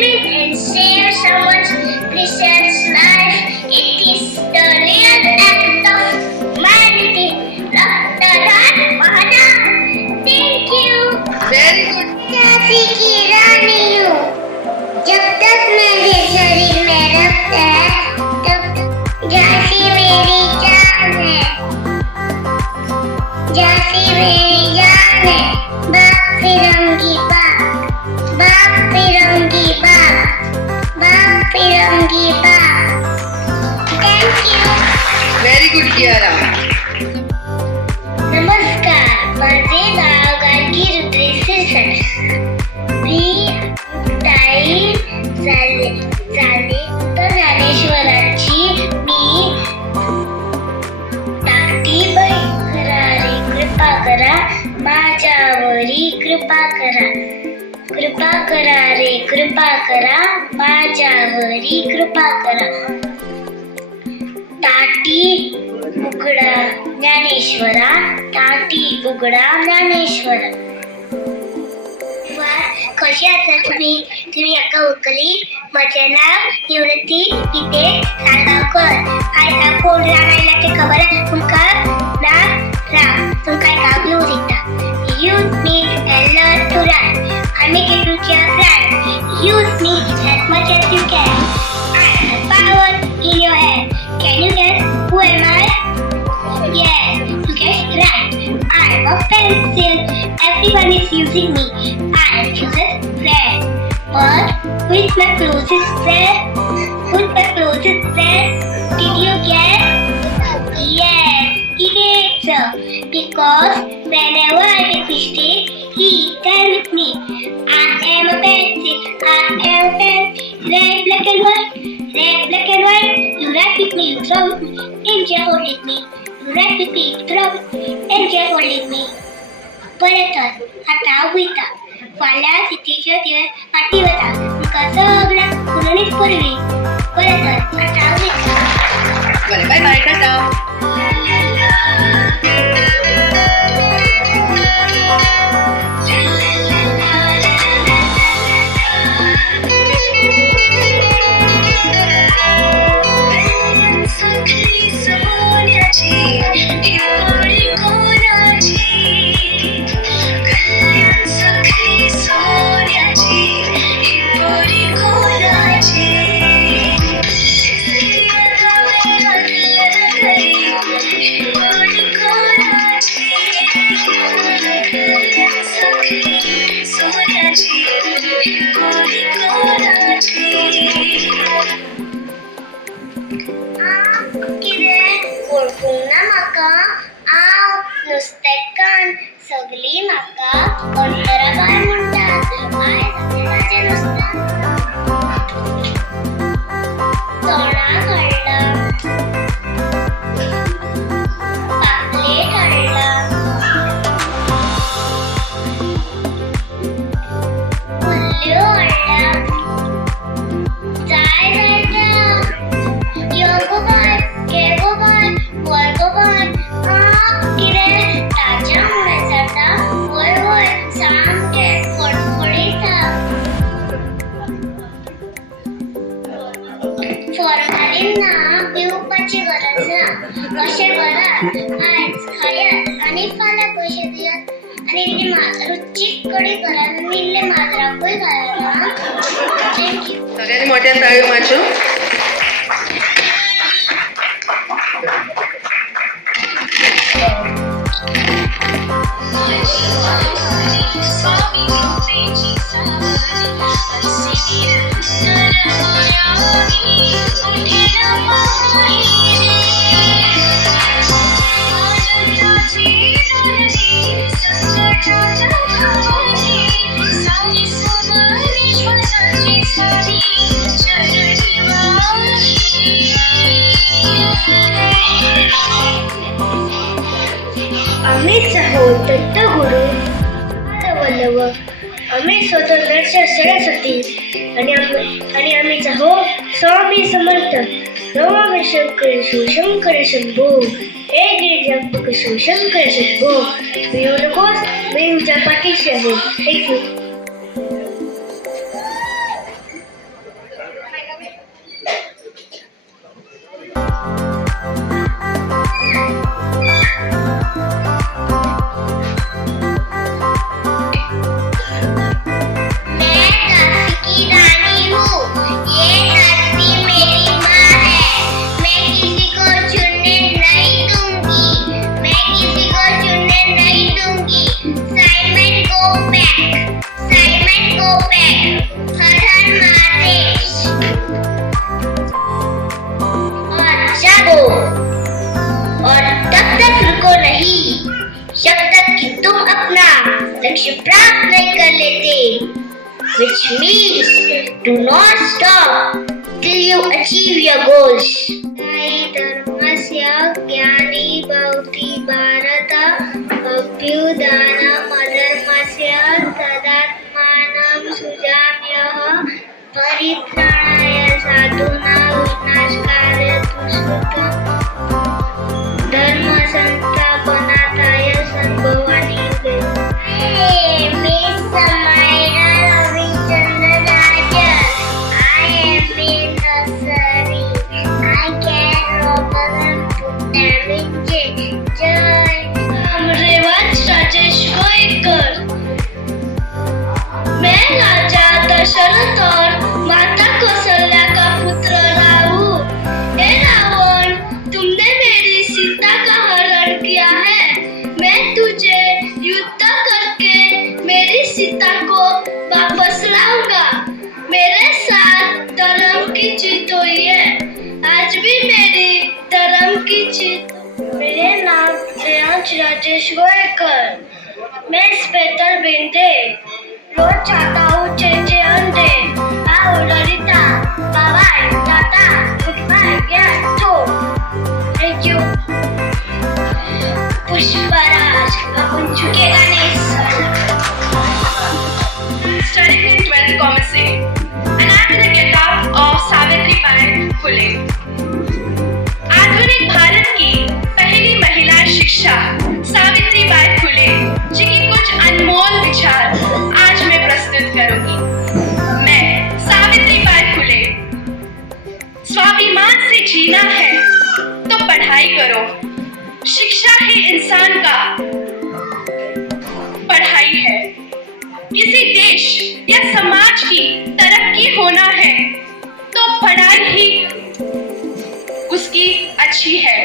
milk and save someone's precious life. ताटी उघडा ज्ञानेश्वरा ताटी उघडा ज्ञानेश्वरा कशी आहात तुम्ही तुम्ही अक्का उकली माझे नाव निवृत्ती इथे साळगावकर आयता कोण राहायला ते खबर तुमका ना राम तुमका गाव घेऊ देता you me and learn to run. I make it with your plan use me as much as you can I have power in your hand. Can you who am I Yes, you guessed right. I'm a pencil. Everyone is using me. I am chosen friend. But who is my closest friend? Who is my closest friend? Did you guess? Yes, eraser. Because whenever I make mistake, he tells me. I am a pencil. I am a pencil. Red, black and white. Red, black and white. You write with me, you draw with me. Ninja will lead me. Recipe trop Ninja will lead me. बरं तर आता ऐकूया फाल्या तिथे दिवस पाठी होता का सगळा पुरणीच पूर्वी बरं तर आता ऐकूया बरं बाय बाय टाटा फॉर्मालीन ना पिवपाची गरज ना अशें करात आयज खायात आनी फाल्यां पयशे दियात आनी इल्ली मा- रुचीक कडी करात आनी इल्ले माजराकूय घालात थँक्यू सगळ्यांनी मोठ्या ताळ्यो Thank you. स्वतंत्र सरस्वती आणि आम्ही आणि आम्हीच आहोत स्वामी समर्थ नमः शंकर शिवशंकर शंभो. हे गिरिजापक शिवशंकर शंभो. मी येऊ मी तुझ्या पाठीशी आहे. Thank you which means do not stop till you achieve your goals. और माता कौशल्या का पुत्र राहुल हे रावण, तुमने मेरी सीता का हरण किया है। मैं तुझे युद्ध करके मेरी सीता को वापस लाऊँगा। मेरे साथ धर्म की जीत हुई है। आज भी मेरी धर्म की जीत। मेरे नाम श्रेयांश राजेश गोयकर मैं स्पेटर बिंदे रोज चाहता जीना है तो पढ़ाई करो। शिक्षा ही इंसान का पढ़ाई है। किसी देश या समाज की तरक्की होना है तो पढ़ाई ही उसकी अच्छी है।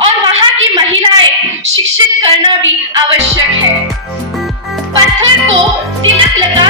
और वहाँ की महिलाएँ शिक्षित करना भी आवश्यक है। पत्थर को तिलक लगाकर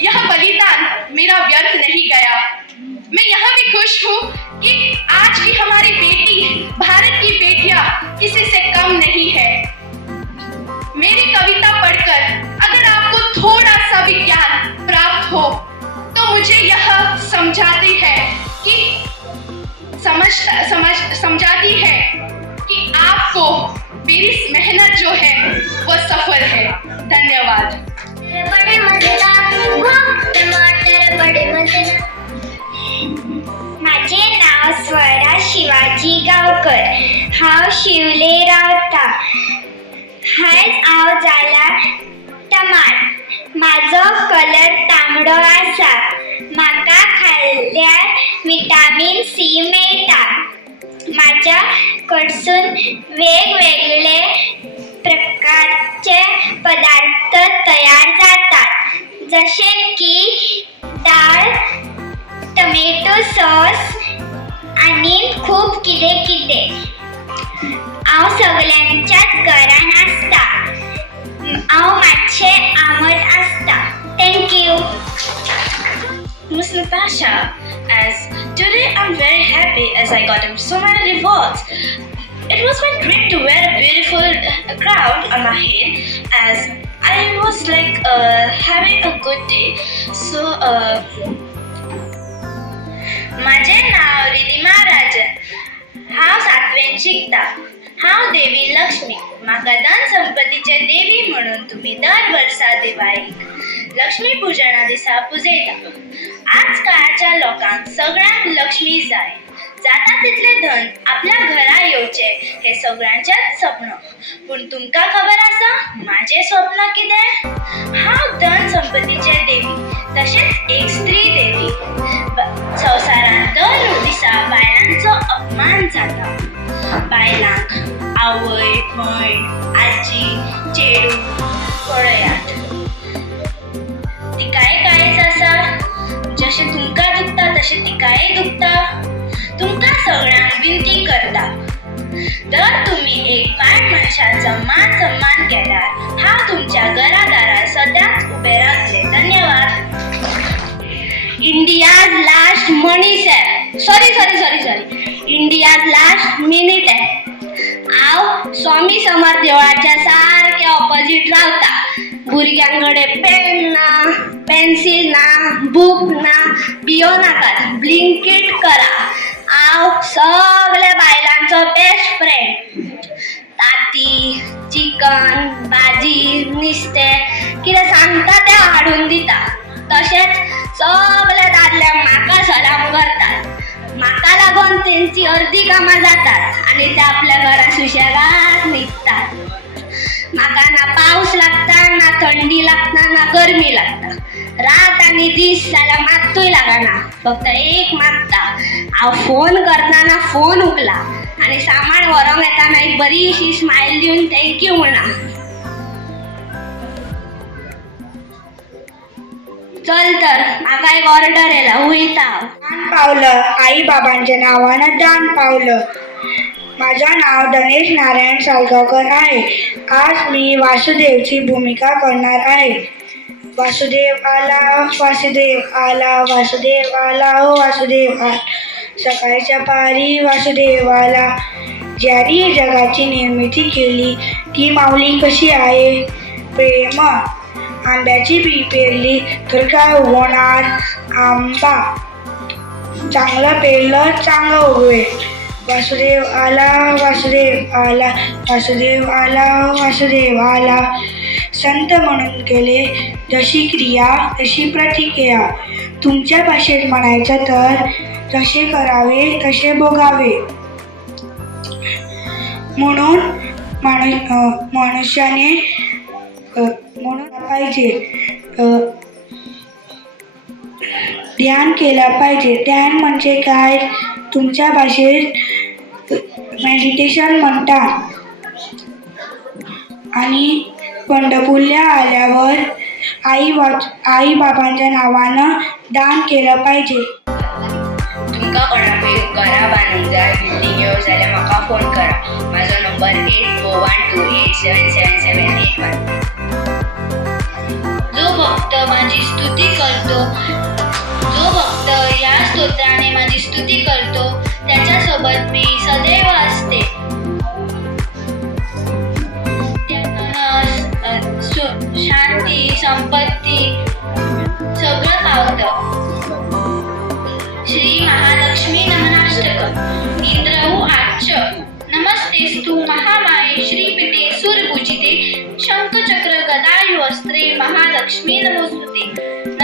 यह बलिदान मेरा व्यर्थ नहीं गया। मैं यह भी खुश हूँ कि आज की हमारी बेटी, भारत की बेटियाँ किसी से कम नहीं है। मेरी कविता पढ़कर अगर आपको थोड़ा सा भी ज्ञान प्राप्त हो तो मुझे यह समझाती है कि समझ समझ, समझाती है कि आपको मेरी मेहनत जो है वह सफल है। धन्यवाद। बड़े मज़ेदार माझे नाव स्वरा शिवाजी गावकर. हांव शिवले रावता. हाय हांव जाला टमाट. म्हाजो कलर तांबडो आसा म्हाका खाल्ल्यार विटामीन सी मेळटा माझ्या कडसून वेगवेगळे प्रकारचे पदार्थ तयार जातात. जसे की दाळ टमॅटो सॉस आणि खूप किते किते हांव सगळ्यांच्याच घरान आसता हांव मातशें आंबट आसता thank you Miss Natasha, as today I'm very happy as I got so many rewards. It was my dream to wear a beautiful uh, crown on my head as I was like uh, having a good day. So, uh, माझे नाव रिदिमा राजन. हांव सातवेन शिकता. हांव देवी लक्ष्मी. म्हाका धन संपत्तीचे देवी म्हणून तुमी दर वर्सा दिवाळीक लक्ष्मी पुजना दिसा पुजयता आज काळाच्या लोकांक सगळ्यांक लक्ष्मी जाय. जाता तितले धन आपल्या घरा येवचे हे सगळ्यांचेच स्वप्न. पूण तुमकां खबर आसा माझे स्वप्न कितें? हांव धन संपत्तीचे देवी तशेंच एक स्त्री देवी. जाता आवय भयण आजी चेडू पळयात तिकाय कांयच आसा जशें तुमकां दुखता तशें तिकाय दुखता? तुमकां सगळ्यांक विनती करता. जर तुम्ही एक बाय मनशाचो मान सन्मान केल्यार हांव तुमच्या घरादारार सदांच उबे रावतले धन्यवाद. India's last money sorry sorry sorry India's last minute हांव स्वामी समर्थ देवळाच्या सारखे ऑपोजीट रावता भुरग्यांकडे पेन ना पेन्सिल ना बुक ना बियो नाकात ब्लिंकिट करा. हांव सगळ्या बायलांचो बेस्ट फ्रेंड ताती चिकन भाजी नुस्तें. कितें सांगता तें हाडून दिता तशेंच सगळ्या दादल्या म्हाका सलाम करतात. म्हाका लागून त्यांची अर्धी कामां जातात आनी ते आपल्या घरा सुशेगाद न्हिदतात म्हाका ना पावस लागता ना थंडी लागता ना गरमी लागता रात आनी दीस जाल्यार मात्तूय लागना फक्त एक मागता. हांव फोन करताना फोन उखला आनी सामान व्हरोंक येताना एक बरीशी स्मायल दिवन थँक्यू म्हणा. चल तर म्हाका एक ऑर्डर येला वयता दान पावलं आई बाबांच्या नावानं दान पावलं. माझं नाव गणेश नारायण सालगावकर आहे. आज मी वासुदेवची भूमिका करणार आहे. वासुदेव आला वासुदेव आला वासुदेव. आला हो वासुदेव आला सकाळच्या पारी वासुदेवाला. ज्यानी ज्याने जगाची निर्मिती केली ती माऊली कशी आहे? प्रेम आंब्याची बी पेरली तर काय उगवणार आंबा. चांगलं पेरलं चांगलं उगवेल. वासुदेव आला वासुदेव आला वासुदेव आला वासुदेव आला. संत म्हणून केले जशी क्रिया तशी प्रतिक्रिया. तुमच्या भाषेत म्हणायचं तर जसे करावे तसे भोगावे म्हणून माणू मनुष्याने म्हणून पाहिजे. ध्यान केला पाहिजे. ध्यान म्हणजे काय? तुमच्या भाषेत मेडिटेशन म्हणतात आणि पंढरपूरला आल्यावर आई वा आई बाबांच्या नावानं दान केलं पाहिजे. तुमका कोणाकूय घरा बांदूंक जाय बिल्डींग येवं जाल्यार म्हाका फोन करा. म्हाजो number eight four one two eight seven seven seven eight one. भक्त माझी स्तुती करतो. जो भक्त या स्तोत्राने माझी स्तुती करतो त्याच्यासोबत मी सदैव असते. त्यांना, शांती संपत्ती लक्ष्मी नमोस्तुते.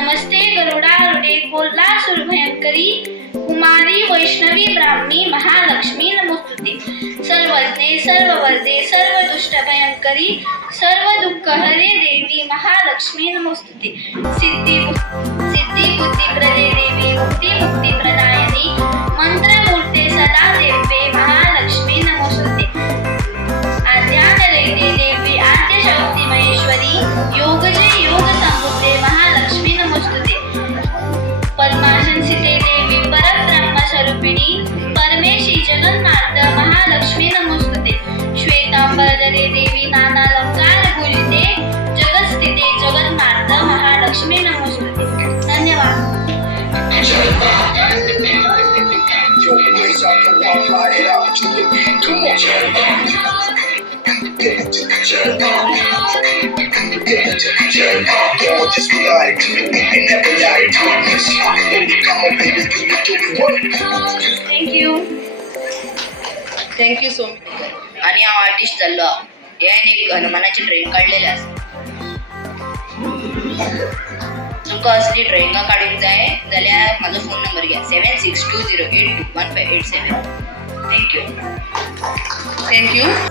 नमस्ते गरुडारुडे कोल्हा सुरभयंकरी कुमारी वैष्णवी ब्राह्मी महालक्ष्मी नमोस्तुते. सर्वज्ञे सर्ववर्धे सर्व दुष्ट भयंकरी सर्व दुःख हरे देवी महालक्ष्मी नमोस्तुते. सिद्धी सिद्धी बुद्धी प्रदे देवी मुक्ती मुक्ती प्रदा Yo, boys out the wall, party out. Come on, Jerry. Dance, Jerry. Dance, Jerry. Don't just be lying to me. You never lied to me. Come on, baby, do me, do me what? Thank you. Thank you so much. आणि हा artist चाललो याने हनुमानाची train काढलेली असते तुमकां असली ड्रॉइंगां काडूंक जाय जाल्यार म्हाजो फोन नंबर घ्या. Seven six two zero eight two one five eight seven thank you thank you